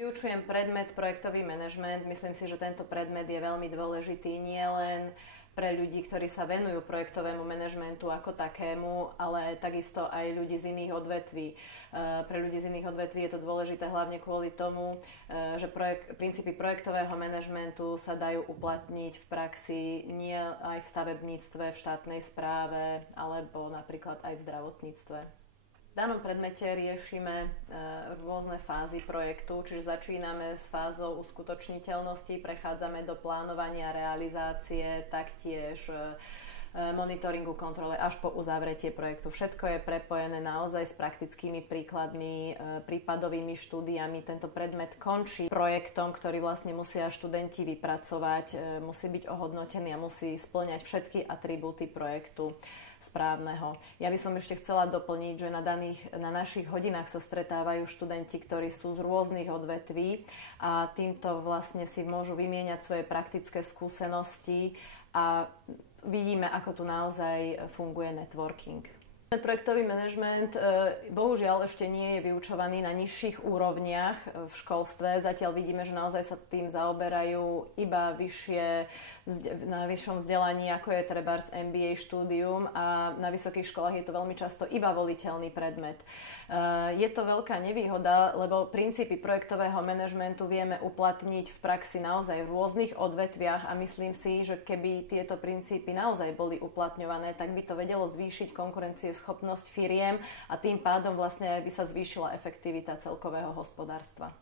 Vyučujem predmet projektový manažment. Myslím si, že tento predmet je veľmi dôležitý nielen pre ľudí, ktorí sa venujú projektovému manažmentu ako takému, ale takisto aj ľudí z iných odvetví. Pre ľudí z iných odvetví je to dôležité hlavne kvôli tomu, že princípy projektového manažmentu sa dajú uplatniť v praxi nie aj v stavebníctve, v štátnej správe alebo napríklad aj v zdravotníctve. V danom predmete riešime rôzne fázy projektu, čiže začíname s fázou uskutočniteľnosti, prechádzame do plánovania, realizácie, taktiež monitoringu, kontrole až po uzavretie projektu. Všetko je prepojené naozaj s praktickými príkladmi, prípadovými štúdiami. Tento predmet končí projektom, ktorý vlastne musia študenti vypracovať, musí byť ohodnotený a musí spĺňať všetky atribúty projektu správneho. Ja by som ešte chcela doplniť, že na našich hodinách sa stretávajú študenti, ktorí sú z rôznych odvetví a týmto vlastne si môžu vymieňať svoje praktické skúsenosti a vidíme, ako tu naozaj funguje networking. Projektový manažment bohužiaľ ešte nie je vyučovaný na nižších úrovniach v školstve. Zatiaľ vidíme, že naozaj sa tým zaoberajú iba na vyššom vzdelaní, ako je trebárs MBA štúdium, a na vysokých školách je to veľmi často iba voliteľný predmet. Je to veľká nevýhoda, lebo princípy projektového manažmentu vieme uplatniť v praxi naozaj v rôznych odvetviach a myslím si, že keby tieto princípy naozaj boli uplatňované, tak by to vedelo zvýšiť konkurencieschopnosť firiem a tým pádom vlastne by sa zvýšila efektivita celkového hospodárstva.